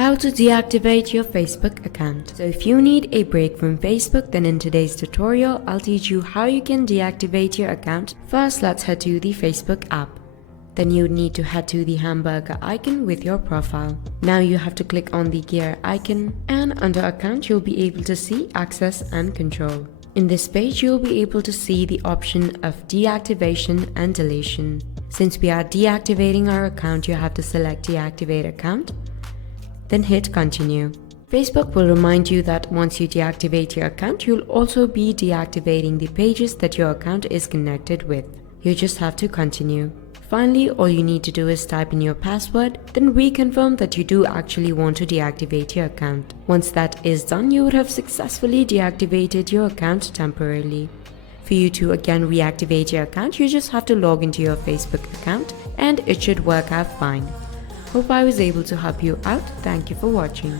How to deactivate your Facebook account. So if you need a break from Facebook, then in today's tutorial, I'll teach you how you can deactivate your account. First, let's head to the Facebook app. Then you need to head to the hamburger icon with your profile. Now you have to click on the gear icon, and under account, you'll be able to see access and control. In this page, you'll be able to see the option of deactivation and deletion. Since we are deactivating our account, you have to select deactivate account, then hit continue. Facebook will remind you that once you deactivate your account, you'll also be deactivating the pages that your account is connected with. You just have to continue. Finally, all you need to do is type in your password, then reconfirm that you do actually want to deactivate your account. Once that is done, you would have successfully deactivated your account temporarily. For you to again reactivate your account, you just have to log into your Facebook account and it should work out fine. Hope I was able to help you out. Thank you for watching.